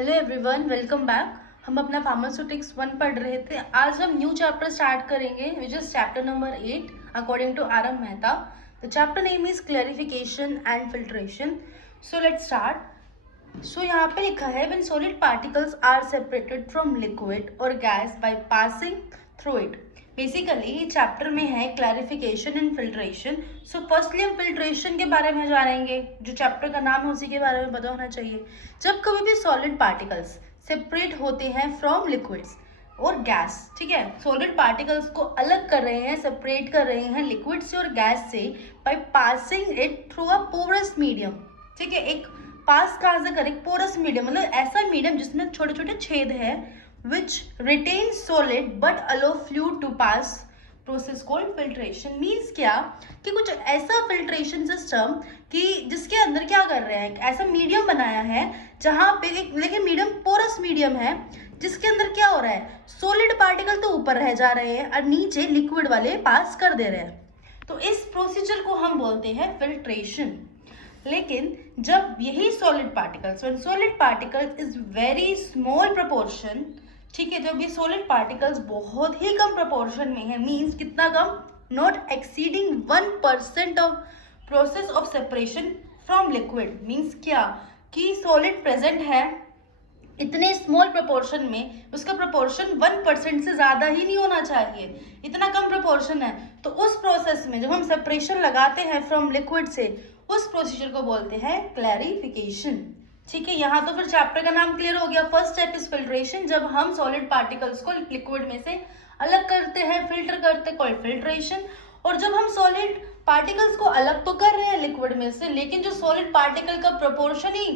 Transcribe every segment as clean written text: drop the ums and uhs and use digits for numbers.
Hello everyone, welcome back. हम अपना pharmaceutics 1 पढ़ रहे थे। आज हम न्यू चैप्टर स्टार्ट करेंगे which is chapter number 8 according to R M Mehta. The chapter name is clarification and filtration. So let's start. So यहाँ पे लिखा है when solid particles are separated from liquid और gas by passing through it. Basically ये chapter में है clarification and filtration. So firstly हम filtration के बारे में जानेंगे। जो चैप्टर का नाम है उसी के बारे में पता होना चाहिए। जब कभी भी सॉलिड पार्टिकल्स सेपरेट होते हैं फ्रॉम लिक्विड्स और गैस, ठीक है, सॉलिड पार्टिकल्स को अलग कर रहे हैं, सेपरेट कर रहे हैं लिक्विड से और गैस से by passing it through a porous medium. ठीक है, एक पास कहाँ से करें? पोरस मीडियम, मतलब ऐसा मीडियम जिसमें छोटे छोटे छेद है, which retains solid but allow fluid to pass, process called filtration। Means क्या कि कुछ ऐसा फिल्ट्रेशन सिस्टम कि जिसके अंदर क्या कर रहे हैं, ऐसा मीडियम बनाया है जहाँ पे एक, लेकिन मीडियम पोरस मीडियम है जिसके अंदर क्या हो रहा है, सॉलिड पार्टिकल तो ऊपर रह जा रहे हैं और नीचे लिक्विड वाले पास कर दे रहे हैं। तो इस प्रोसीजर को हम बोलते हैं फिल्ट्रेशन। लेकिन जब यही solid particles, when solid particles is very small proportion, ठीक है, जब ये सॉलिड पार्टिकल्स बहुत ही कम प्रोपोर्शन में है, मींस कितना कम, not exceeding 1% of process of separation from liquid. Means क्या कि सॉलिड प्रेजेंट है इतने स्मॉल प्रोपोर्शन में, उसका प्रोपोर्शन 1% से ज़्यादा ही नहीं होना चाहिए, इतना कम प्रोपोर्शन है। तो उस प्रोसेस में जब हम सेपरेशन लगाते हैं फ्रॉम लिक्विड से, उस प्रोसीजर को बोलते हैं क्लैरिफिकेशन। ठीक है, यहाँ तो फिर चैप्टर का नाम क्लियर हो गया। फर्स्ट स्टेप इज फिल्ट्रेशन, जब हम सॉलिड पार्टिकल्स को लिक्विड में से अलग करते हैं, फिल्टर करते हैं, कॉल्ड फिल्ट्रेशन। और जब हम सॉलिड पार्टिकल्स को अलग तो कर रहे हैं लिक्विड में से, लेकिन जो सॉलिड पार्टिकल का प्रोपोर्शन ही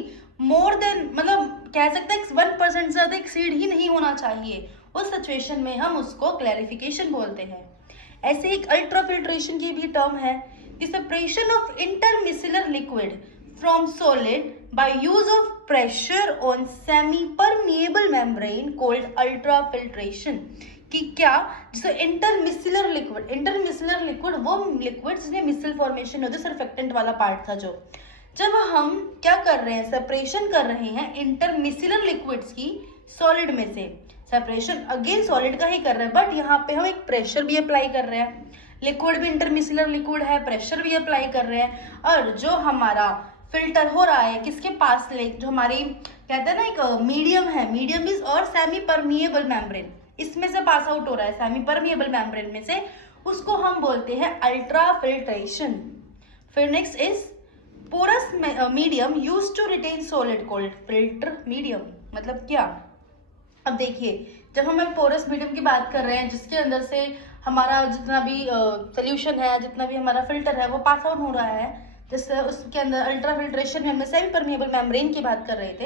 मोर देन, मतलब कह सकते हैं 1% से ज़्यादा एक्सीड ही नहीं होना चाहिए, उस सिचुएशन में हम उसको क्लैरिफिकेशन बोलते हैं। ऐसे एक अल्ट्रा फिल्ट्रेशन की भी टर्म है, the separation of intermicellar liquid from solid by use of pressure on semi-permeable membrane called ultrafiltration। कि क्या, जैसे इंटरमिसेलर लिक्विड वो लिक्विड जिसमें मिसल फॉर्मेशन होता है, सरफेक्टेंट वाला पार्ट था जो, जब हम क्या कर रहे हैं, सेपरेशन कर रहे हैं इंटरमिसेलर लिक्विड्स की सॉलिड में से, सेपरेशन अगेन सॉलिड का ही कर रहे हैं, बट यहाँ पे हम एक प्रेशर भी अप्लाई कर रहे हैं। लिक्विड भी इंटरमिसेलर लिक्विड है, प्रेशर भी अप्लाई कर रहे हैं, और जो हमारा फिल्टर हो रहा है किसके पास, जो हमारी कहते हैं ना एक मीडियम है, मीडियम इज और सेमी परमिएबल मेम्ब्रेन, इसमें से पास आउट हो रहा है सेमी परमिएबल मेम्ब्रेन में से, उसको हम बोलते हैं अल्ट्रा फिल्ट्रेशन। फिर next is porous medium used to retain solid called filter medium. मतलब क्या, अब देखिए, जब हम पोरस मीडियम की बात कर रहे हैं जिसके अंदर से हमारा जितना भी सोल्यूशन है, जितना भी हमारा फिल्टर है वो पास आउट हो रहा है, जैसे उसके अंदर अल्ट्रा फिल्ट्रेशन में हम सेमी परमिएबल मेम्ब्रेन की बात कर रहे थे।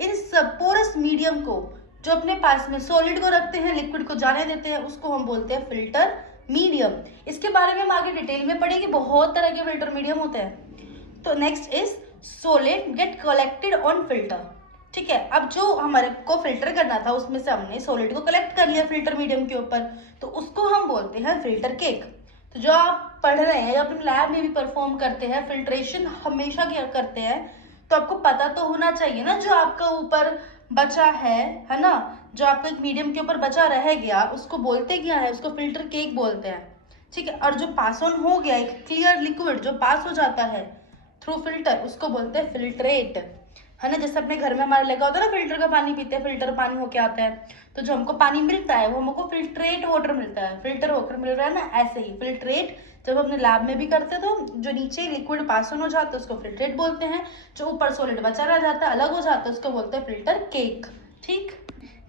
इन सब पोरस मीडियम को जो अपने पास में सॉलिड को रखते हैं, लिक्विड को जाने देते हैं, उसको हम बोलते हैं फिल्टर मीडियम। इसके बारे में हम आगे डिटेल में पढ़ेंगे, बहुत तरह के फिल्टर मीडियम होते हैं। तो next is solid get collected on filter. ठीक है, अब जो हमारे को फिल्टर करना था उसमें से हमने सॉलिड को कलेक्ट कर लिया फिल्टर मीडियम के ऊपर, तो उसको हम बोलते हैं फिल्टर केक। तो जो आप पढ़ रहे हैं या अपने लैब में भी परफॉर्म करते हैं, फिल्ट्रेशन हमेशा क्या करते हैं, तो आपको पता तो होना चाहिए ना, जो आपका ऊपर बचा है ना, जो आपका एक मीडियम के ऊपर बचा रह गया, उसको बोलते क्या है, उसको फिल्टर केक बोलते हैं। ठीक है, और जो पास ऑन हो गया एक क्लियर लिक्विड जो पास हो जाता है थ्रू फिल्टर, उसको बोलते हैं फिल्ट्रेट, है ना। जैसे अपने घर में हमारा लगा होता है ना, फिल्टर का पानी पीते हैं, फिल्टर पानी होके आता है, तो जो हमको पानी मिलता है वो हमको फिल्ट्रेट वाटर मिलता है, फिल्टर होकर मिल रहा है ना। ऐसे ही फिल्ट्रेट जब अपने लैब में भी करते हैं, तो जो नीचे लिक्विड पास ऑन हो जाता है उसको फिल्ट्रेट बोलते हैं, जो ऊपर सॉलिड बचा रह जाता है, अलग हो जाता है, उसको बोलते हैं फिल्टर केक। ठीक,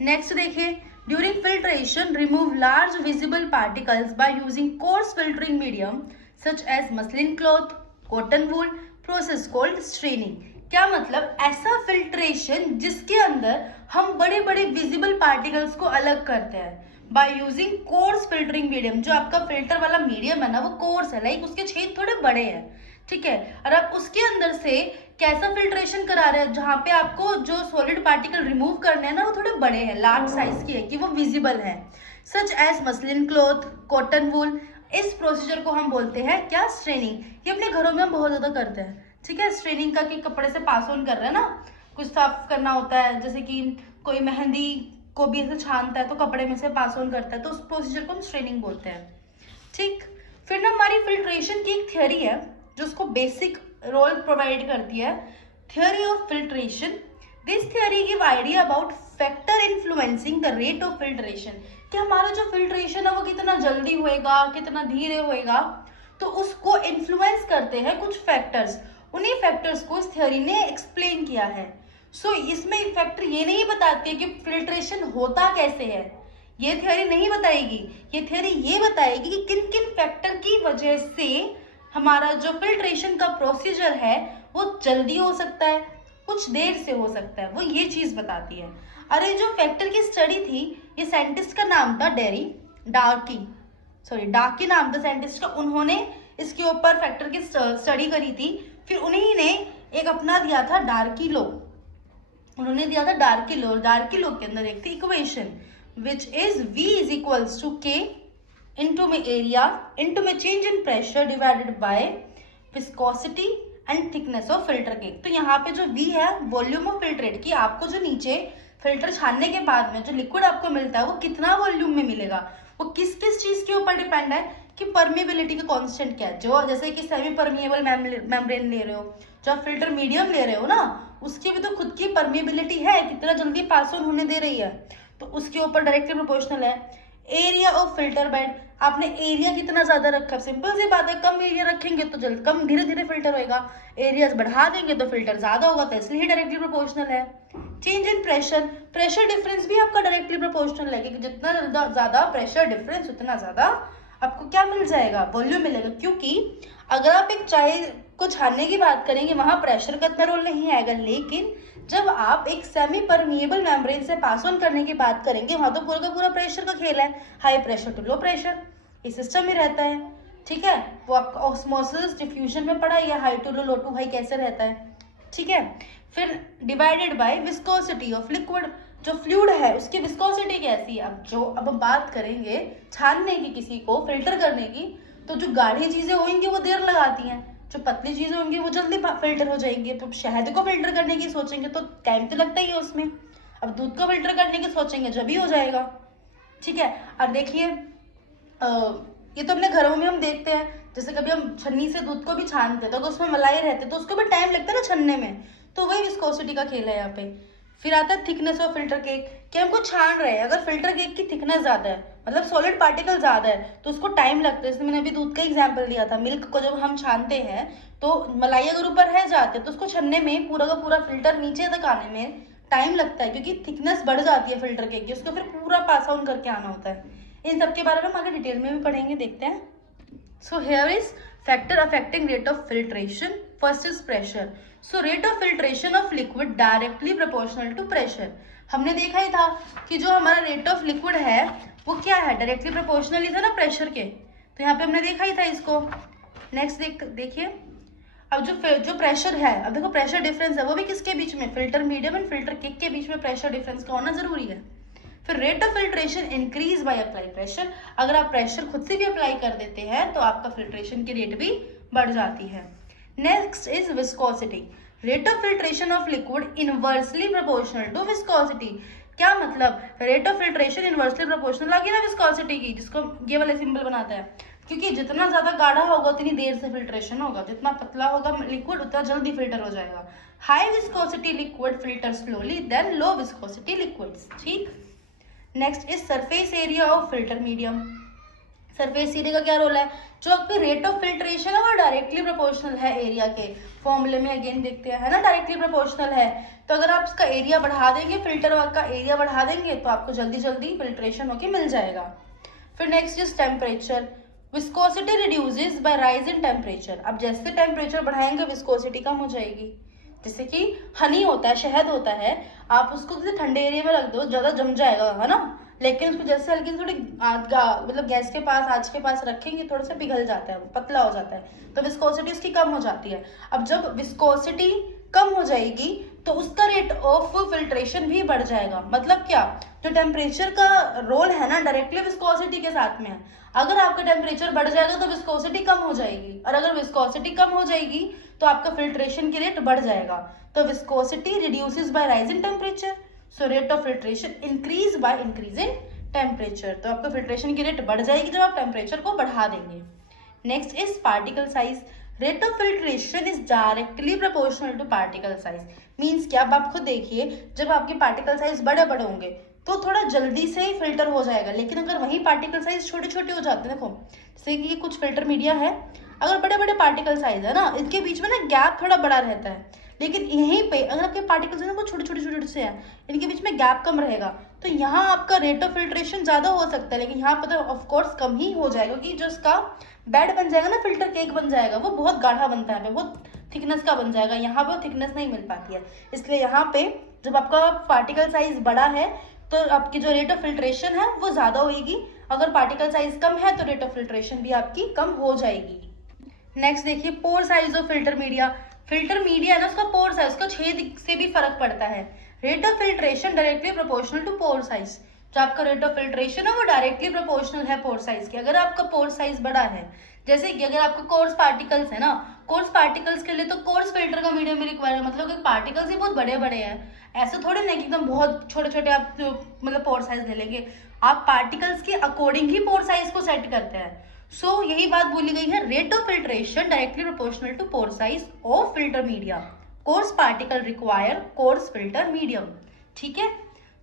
नेक्स्ट देखिए, during filtration remove large visible particles by using coarse filtering medium such as muslin cloth, cotton wool, process called straining. क्या मतलब, ऐसा फिल्ट्रेशन जिसके अंदर हम बड़े बड़े विजिबल पार्टिकल्स को अलग करते हैं bye using coarse filtering medium. जो आपका फिल्टर वाला मीडियम है ना वो कोर्स है, लाइक उसके छेद थोड़े बड़े हैं, ठीक है, और आप उसके अंदर से कैसा फिल्ट्रेशन करा रहे हैं, जहाँ पे आपको जो सॉलिड पार्टिकल रिमूव करने हैं ना वो थोड़े बड़े हैं, लार्ज साइज की है, कि वो विजिबल है, such as muslin cloth, cotton wool. इस प्रोसीजर को हम बोलते हैं क्या, स्ट्रेनिंग। ये अपने घरों में हम बहुत ज्यादा करते हैं। ठीक है, स्ट्रेनिंग का कि कपड़े से पास ऑन कर रहे हैं ना, कुछ साफ करना होता है, जैसे कि कोई मेहंदी को भी ऐसे छानता है तो कपड़े में से पास ऑन करता है, तो उस प्रोसीजर को हम स्ट्रेनिंग बोलते हैं। ठीक, फिर ना हमारी फिल्ट्रेशन की एक थ्योरी है जो उसको बेसिक रोल प्रोवाइड करती है, theory of filtration. This theory give idea about factor influencing the rate of filtration, कि हमारा जो फिल्ट्रेशन है वो कितना जल्दी होएगा, कितना धीरे होएगा, तो उसको इन्फ्लुएंस करते हैं कुछ फैक्टर्स। उन्हीं फैक्टर्स को इस थ्योरी ने एक्सप्लेन किया है। सो इसमें फैक्टर ये नहीं बताती है कि फिल्ट्रेशन होता कैसे है, ये थ्योरी नहीं बताएगी। ये थ्योरी ये बताएगी कि किन किन फैक्टर की वजह से हमारा जो फिल्ट्रेशन का प्रोसीजर है वो जल्दी हो सकता है, कुछ देर से हो सकता है, वो ये चीज बताती है। अरे जो फैक्टर की स्टडी थी, ये साइंटिस्ट का नाम था डार्की नाम था साइंटिस्ट का। उन्होंने इसके ऊपर फैक्टर की स्टडी करी थी, फिर उन्हीं ने एक अपना दिया था डार्की लॉ। उन्होंने दिया था डार्की लॉ के अंदर एक थी equation which is V is equals to K into में एरिया इंटू में change in pressure divided by viscosity and thickness of filter cake. तो यहाँ पे जो V है वॉल्यूम ऑफ फिल्ट्रेट की, आपको जो नीचे फिल्टर छानने के बाद में जो लिक्विड आपको मिलता है वो कितना वॉल्यूम में मिलेगा, वो किस किस चीज के ऊपर डिपेंड है कि परमेबिलिटी का कांस्टेंट क्या है। जो जैसे कि सेमी परमिएबल मेम्ब्रेन ले रहे हो, जो आप फिल्टर मीडियम ले रहे हो ना, उसकी भी तो खुद की परमेबिलिटी है, कितना जल्दी पास ऑन होने दे रही है, तो उसके ऊपर डायरेक्टली प्रोपोर्शनल है। एरिया ऑफ फिल्टर बेड, आपने एरिया कितना ज्यादा रखा, सिंपल सी बात है, कम एरिया रखेंगे तो जल्द कम धीरे धीरे फिल्टर होएगा, एरियाज बढ़ा देंगे तो फिल्टर ज्यादा होगा, तो इसलिए डायरेक्टली प्रोपोर्शनल है। चेंज इन प्रेशर डिफरेंस भी आपका डायरेक्टली प्रोपोर्शनल है, क्योंकि जितना ज्यादा प्रेशर डिफरेंस उतना ज्यादा आपको क्या मिल जाएगा, वॉल्यूम मिलेगा। क्योंकि अगर आप एक चाय को छानने की बात करेंगे वहां प्रेशर का इतना रोल नहीं आएगा, लेकिन जब आप एक सेमी परमिएबल मेम्ब्रेन से पास ऑन करने की बात करेंगे वहां तो पूरा का पूरा प्रेशर का खेल है, high pressure to low pressure, ये सिस्टम ही रहता है। ठीक है, वो आपका ऑस्मोसिस डिफ्यूजन में पढ़ा है, high to low to high कैसे रहता है। ठीक है, फिर divided by viscosity of liquid, जो फ्लूइड है उसकी विस्कोसिटी कैसी है। अब हम बात करेंगे छानने की, किसी को फिल्टर करने की, तो जो गाढ़ी चीजें होंगी वो देर लगाती हैं, जो पतली चीजें होंगी वो जल्दी फिल्टर हो जाएंगी। तो शहद को फिल्टर करने की सोचेंगे तो टाइम तो लगता ही है उसमें, अब दूध को फिल्टर करने की सोचेंगे जब ही हो जाएगा। ठीक है, अब देखिए ये तो अपने घरों में हम देखते हैं, जैसे कभी हम छन्नी से दूध को भी छानते हैं तो अगर उसमें मलाई रहते तो उसको भी टाइम लगता है ना छन्ने में, तो वही विस्कोसिटी का खेल है यहाँ पे। फिर आता है थिकनेस ऑफ फिल्टर केक, कि हमको छान रहे हैं, अगर फिल्टर केक की थिकनेस ज्यादा है, मतलब सॉलिड पार्टिकल ज्यादा है, तो उसको टाइम लगता है। जैसे मैंने अभी दूध का एग्जांपल दिया था, मिल्क को जब हम छानते हैं तो मलाई अगर ऊपर रह जाते तो उसको छन्ने में पूरा का पूरा फिल्टर नीचे तक आने में टाइम लगता है, क्योंकि थिकनेस बढ़ जाती है फिल्टर केक की, उसको फिर पूरा पास ऑन करके आना होता है। इन सब के बारे में हम आगे डिटेल में भी पढ़ेंगे, देखते हैं। So here is factor affecting rate of filtration. First is pressure. So rate of filtration of liquid directly proportional to pressure. हमने देखा ही था कि जो हमारा रेट ऑफ लिक्विड है वो क्या है, डायरेक्टली प्रोपोर्शनल ही था ना प्रेशर के, तो यहाँ पे हमने देखा ही था इसको। नेक्स्ट देखिए, अब जो प्रेशर है, अब देखो प्रेशर डिफरेंस है वो भी किसके बीच में, filter medium and filter cake के बीच में प्रेशर डिफरेंस का होना जरूरी है। फिर rate of filtration increase bye apply pressure, अगर आप प्रेशर खुद से भी अप्लाई कर देते हैं तो आपका फिल्ट्रेशन की रेट भी बढ़ जाती है। Next is viscosity. Rate of filtration of liquid inversely proportional to viscosity. क्या मतलब, rate of filtration inversely proportional आ गई ना विस्कोसिटी की, जिसको ये वाला सिंबल बनाता है, क्योंकि जितना ज्यादा गाढ़ा होगा उतनी देर से फिल्ट्रेशन होगा, जितना पतला होगा लिक्विड उतना जल्दी फिल्टर हो जाएगा। High viscosity liquid filter slowly than low viscosity liquids. ठीक, next is surface area of filter medium. Surface area का क्या रोल है, जो आपके रेट ऑफ फिल्ट्रेशन है वो डायरेक्टली प्रोपोर्शनल है एरिया के, फॉर्मूले में अगेन देखते हैं, है ना, डायरेक्टली प्रोपोर्शनल है। तो अगर आप इसका एरिया बढ़ा देंगे, फिल्टर का एरिया बढ़ा देंगे तो आपको जल्दी जल्दी फिल्ट्रेशन होके मिल जाएगा। फिर next is temperature. Viscosity reduces by rise in temperature. अब जैसे टेम्परेचर बढ़ाएंगे विस्कोसिटी कम हो जाएगी। जैसे कि हनी होता है, शहद होता है, आप उसको किसी ठंडे एरिया में रख दो ज्यादा जम जाएगा, है ना, लेकिन उसको जैसे हल्की थोड़ी मतलब गैस के पास, आँच के पास रखेंगे थोड़ा सा पिघल जाता है, पतला हो जाता है, तो विस्कोसिटी उसकी कम हो जाती है। अब जब विस्कोसिटी कम हो जाएगी तो उसका रेट ऑफ फिल्ट्रेशन भी बढ़ जाएगा। मतलब क्या, जो टेम्परेचर का रोल है ना डायरेक्टली विस्कोसिटी के साथ में है, अगर आपका टेम्परेचर बढ़ जाएगा तो विस्कोसिटी कम हो जाएगी, और अगर विस्कोसिटी कम हो जाएगी तो आपका फिल्ट्रेशन की रेट बढ़ जाएगा। तो viscosity reduces by rise in temperature, so rate of filtration increase by increase in temperature. तो आपका फिल्ट्रेशन की रेट बढ़ जाएगी जब आप टेम्परेचर को बढ़ा देंगे। Next is particle size. Rate of filtration is directly proportional to particle size. Means क्या, अब आप खुद देखिए, जब आपके पार्टिकल साइज बड़े बड़े होंगे तो थोड़ा जल्दी से ही फिल्टर हो जाएगा, लेकिन अगर वही पार्टिकल साइज छोटे छोटे हो जाते हैं, देखो जैसे कि ये कुछ फिल्टर मीडिया है, अगर बड़े बड़े पार्टिकल साइज है ना, इनके बीच में ना गैप थोड़ा बड़ा रहता है, लेकिन यहीं पे अगर आपके पार्टिकल्स है ना वो छोटे छोटे छोटे छोटे से हैं, इनके बीच में गैप कम रहेगा, तो यहाँ आपका रेट ऑफ फिल्ट्रेशन ज़्यादा हो सकता है, लेकिन यहाँ पर तो ऑफकोर्स कम ही हो जाएगा, क्योंकि जो उसका बेड बन जाएगा ना, फिल्टर केक बन जाएगा, वो बहुत गाढ़ा बनता है, बहुत थिकनेस का बन जाएगा, यहाँ पर थिकनेस नहीं मिल पाती है। इसलिए यहाँ पे जब आपका पार्टिकल साइज बड़ा है तो आपकी जो रेट ऑफ फिल्ट्रेशन है वो ज़्यादा होगी, अगर पार्टिकल साइज कम है तो रेट ऑफ फिल्ट्रेशन भी आपकी कम हो जाएगी। नेक्स्ट देखिए, पोर size of filter media. Filter media है ना, उसका पोर साइज, उसका छेद से भी फर्क पड़ता है। Rate of filtration directly proportional to pore size. जो आपका रेट ऑफ फिल्ट्रेशन है वो डायरेक्टली प्रोपोर्शनल है पोर साइज के। अगर आपका पोर साइज बड़ा है, जैसे कि अगर आपका कोर्स पार्टिकल्स है ना, कोर्स पार्टिकल्स के लिए तो कोर्स फिल्टर का मीडियम भी रिक्वायर है, मतलब कि पार्टिकल्स ही बहुत बड़े बड़े हैं, ऐसे थोड़े ना कि एकदम बहुत छोटे छोटे आप मतलब पोर साइज ले लेंगे, आप पार्टिकल्स के अकॉर्डिंग ही पोर साइज को सेट करते हैं। सो यही बात बोली गई है, rate of filtration directly proportional to pore size of filter media. Coarse particle require coarse filter medium. ठीक है,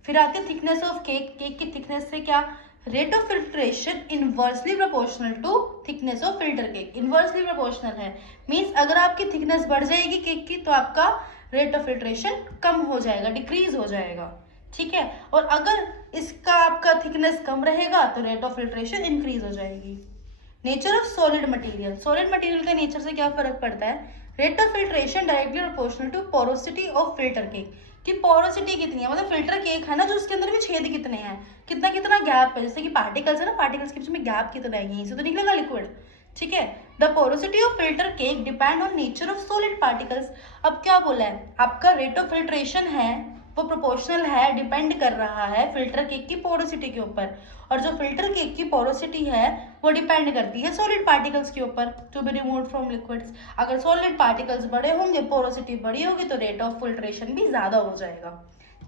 फिर आती है थिकनेस ऑफ केक। केक की थिकनेस से क्या, rate of filtration inversely proportional to thickness of filter cake. Inversely proportional है, means अगर आपकी थिकनेस बढ़ जाएगी केक की तो आपका रेट ऑफ फिल्ट्रेशन कम हो जाएगा, डिक्रीज हो जाएगा। ठीक है, और अगर इसका आपका थिकनेस कम रहेगा तो रेट ऑफ फिल्ट्रेशन इंक्रीज हो जाएगी। Nature of solid material. Solid material का नेचर से क्या फर्क पड़ता है, rate of filtration directly proportional to porosity of filter cake. कि पोरोसिटी कितनी है, मतलब फिल्टर केक है ना, जो उसके अंदर भी छेद कितने हैं, कितना कितना गैप है, जैसे कि पार्टिकल्स है ना, पार्टिकल्स के बीच में गैप कितना है, यहीं से तो निकलेगा लिक्विड। ठीक है, the porosity of filter cake depend on nature of solid particles. अब क्या बोला है, आपका रेट ऑफ फिल्ट्रेशन है वो प्रोपोर्शनल है, डिपेंड कर रहा है फिल्टर केक की पोरोसिटी के ऊपर, और जो फिल्टर केक की पोरोसिटी है वो डिपेंड करती है सॉलिड पार्टिकल्स के ऊपर to be removed from liquids. अगर सॉलिड पार्टिकल्स बड़े होंगे, पोरोसिटी बड़ी होगी, तो रेट ऑफ फिल्ट्रेशन भी ज़्यादा हो जाएगा।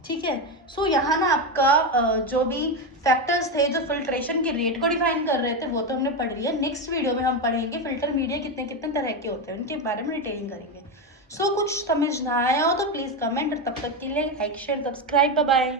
ठीक है, सो यहाँ ना आपका जो भी फैक्टर्स थे जो फिल्ट्रेशन की रेट को डिफाइन कर रहे थे वो तो हमने पढ़ लिया। नेक्स्ट वीडियो में हम पढ़ेंगे फिल्टर मीडिया कितने कितने तरह के होते हैं, उनके बारे में डिटेलिंग करेंगे। सो कुछ समझ ना आया हो तो प्लीज़ कमेंट, और तब तक के लिए like share subscribe, bye bye.